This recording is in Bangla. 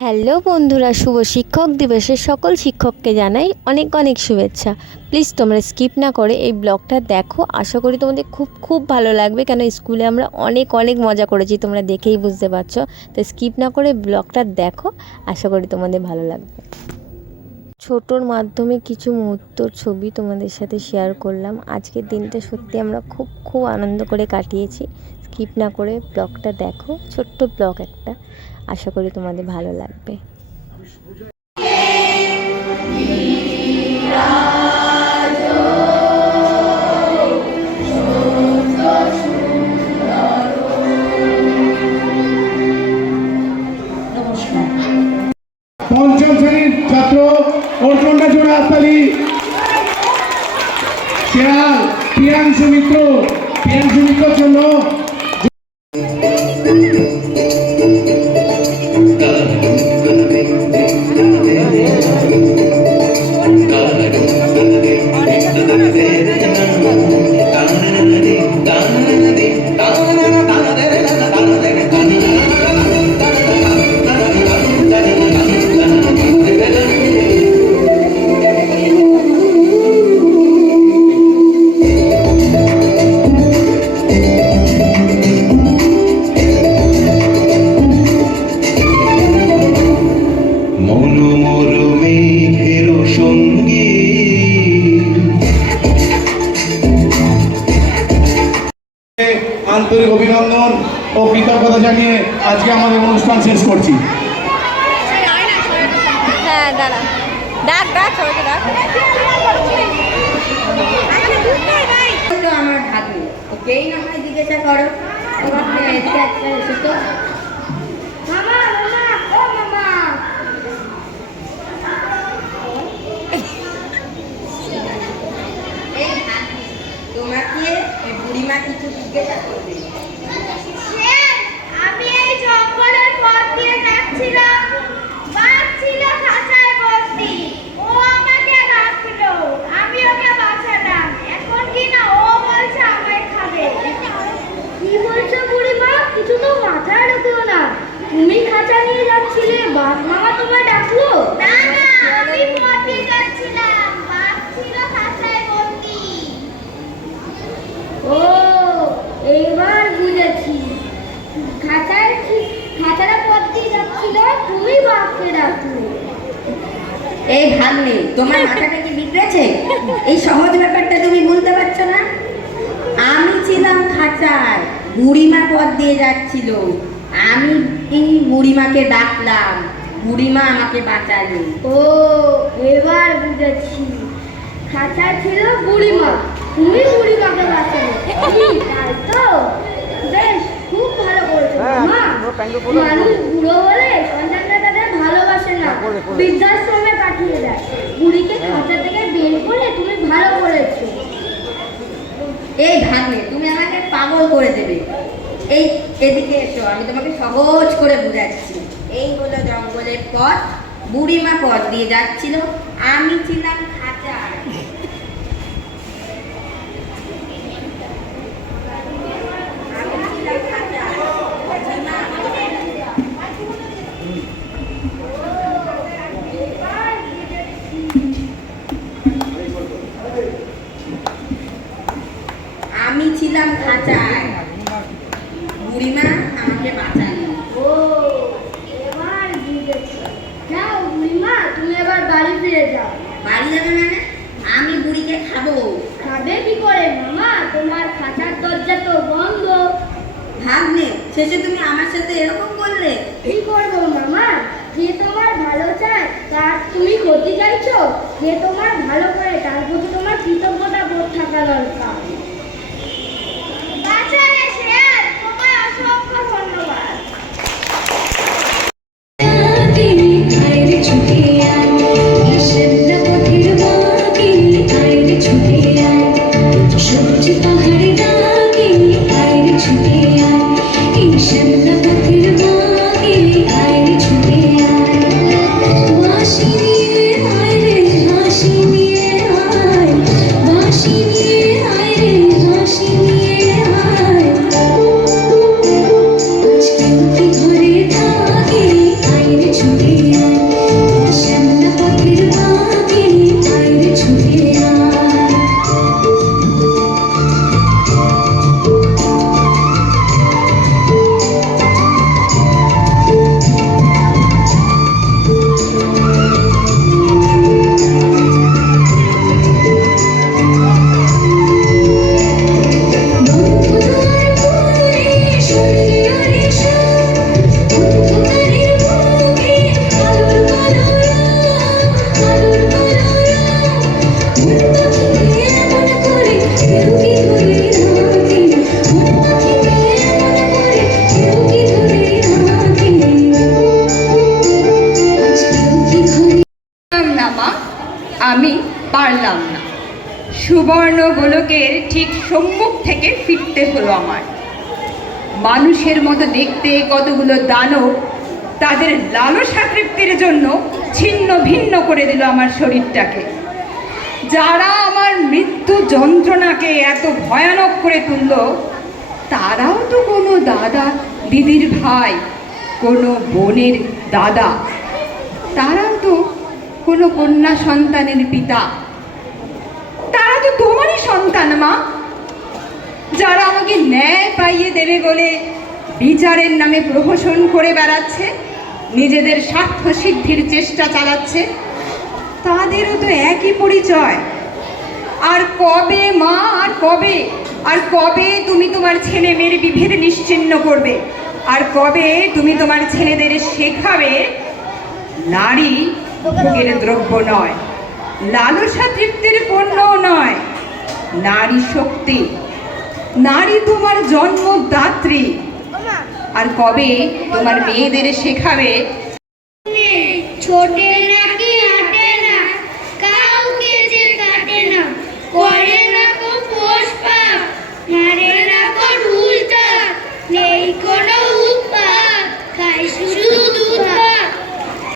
হ্যালো বন্ধুরা, শুভ শিক্ষক দিবসের সকল শিক্ষককে জানাই অনেক অনেক শুভেচ্ছা। প্লিজ তোমরা স্কিপ না করে এই ব্লগটা দেখো। আশা করি তোমাদের খুব খুব ভালো লাগবে, কেন স্কুলে আমরা অনেক অনেক মজা করেছি, তোমরা দেখেই বুঝতে পারছ। তো স্কিপ না করে ব্লগটা দেখো, আশা করি তোমাদের ভালো লাগবে। ছোটোর মাধ্যমে কিছু মুহূর্তর ছবি তোমাদের সাথে শেয়ার করলাম। আজকের দিনটা সত্যি আমরা খুব খুব আনন্দ করে কাটিয়েছি। স্কিপ না করে ব্লগটা দেখো। ছোট্ট ব্লগ একটা। আশা করি তোমাদের ভালো লাগবে। পঞ্চম শ্রেণির ছাত্র জোড়া প্রিয়াংশু মিত্র। প্রিয়াংশু মিত্রর জন্য আন্তরিক অভিনন্দন ও কৃতজ্ঞতা জানিয়ে আজকে আমাদের অনুষ্ঠান শেষ করছি। হ্যাঁ দাঁড়া। ডাক ডাক তো আমার ভাগ্নি। ওকেই না হয় জিজ্ঞাসা করো। তোমার তো মামা মামা ও মামা। এই ভাগ্নি তোমাকে বুড়িমা কিছু জিজ্ঞাসা করবে আমি এই জঙ্গলের পথ দিয়ে যাচ্ছিলাম বাঘ ছিল খাঁচায় বন্দি ও আমাকে ডাকলো আমি ওকে বাঁচালাম এখন কি না ও বলছে আমায় খাবে কি বলছো বুড়িমা কিছু তো মাথায় ঢুকলো না তুমি খাঁচা নিয়ে যাচ্ছিলে বাঘ মামা তোমায় ডাকলো না না আমি পথ দিয়ে যাচ্ছিলাম বাঘ ছিল খাঁচায় বন্দি ও এবার বুঝেছি খাঁচায় কি- খাঁচাটা পথ দিয়ে যাচ্ছিল তুমি বাঘকে ডাকলে এই ভাগ্নি তোমার মাথাটা কি বিগড়েছে এই সহজ ব্যাপারটা তুমি বলতে পারছ না? আমি ছিলাম খাঁচায় বুড়িমা পথ দিয়ে যাচ্ছিল। আমি এই বুড়িমাকে ডাকলাম বুড়িমা আমাকে বাঁচালো। ও এবার বুঝেছি। খাঁচায় ছিল বুড়িমা তুমি বুড়িমাকে বাঁচালে। তাই তো? বেশ খুব ভালো করেছ। মা মানুষ বুড়ো বলে সন্তানরা তাদের ভালোবাসে না বৃদ্ধাশ্রমে পাঠিয়ে দেয়। বুড়িকে খাঁচা থেকে বের করে তুমি ভালো করেছ। এই ভাগ্নে, তুমি আমাকে পাগল করে দেবে। এই, এদিকে এসো, আমি তোমাকে সহজ করে বুঝাচ্ছি। এই হলো জঙ্গলের পথ, বুড়িমা পথ দিয়ে যাচ্ছিল। আমি ছিলাম খাঁচায় আমি ছিলাম খাঁচায়। বুড়িমা আমাকে ছিলাম খাঁচায়। বুড়িমা আমাকে বাঁচালো ও এবার বুঝেছি। যাও বুড়িমা তুমি এবার বাড়ি ফিরে যাও। বাড়ি যাবে মানে? আমি বুড়িকে খাব। খাবে কি করে মামা? তোমার খাঁচার দরজা তো বন্ধ। ভাগ্নে শেষে তুমি আমার সাথে এরকম করলে? কি করব মামা? যে তোমার ভালো চায় তার তুমি ক্ষতি চাইছো? যে তোমার ভালো করে তার প্রতি তোমার কৃতজ্ঞতা বোধ থাকা দরকার। Thank you. to me. গোলকের ঠিক সম্মুখ থেকে ফিরতে হলো আমার। মানুষের মতো দেখতে কতগুলো দানব তাদের লালসা তৃপ্তির জন্য ছিন্ন ভিন্ন করে দিল আমার শরীরটাকে। যারা আমার মৃত্যু যন্ত্রণাকে এত ভয়ানক করে তুলল, তারাও তো কোনো দাদা দিদির ভাই, কোনো বোনের দাদা। তারাও তো কোনো কন্যা সন্তানের পিতা তারা তো তোমারই সন্তান মা, যারা আমাকে ন্যায় পাইয়ে দেবে বলে বিচারের নামে প্রহসন করে বেড়াচ্ছে, নিজেদের স্বার্থ সিদ্ধির চেষ্টা চালাচ্ছে, তাদেরও তো একই পরিচয়। আর কবে মা, আর কবে? আর কবে তুমি তোমার ছেলে মেয়ের বিভেদ নিশ্চিন্ন করবে? আর কবে তুমি তোমার ছেলেদের শেখাবে, নারী ভোগের দ্রব্য নয়, লালসা তৃপ্তির পণ্যও নয়। নারী শক্তি। নারী তোমার জন্মদাত্রী। আর কবে তোমার মেয়েদের শেখাবে? ছোটের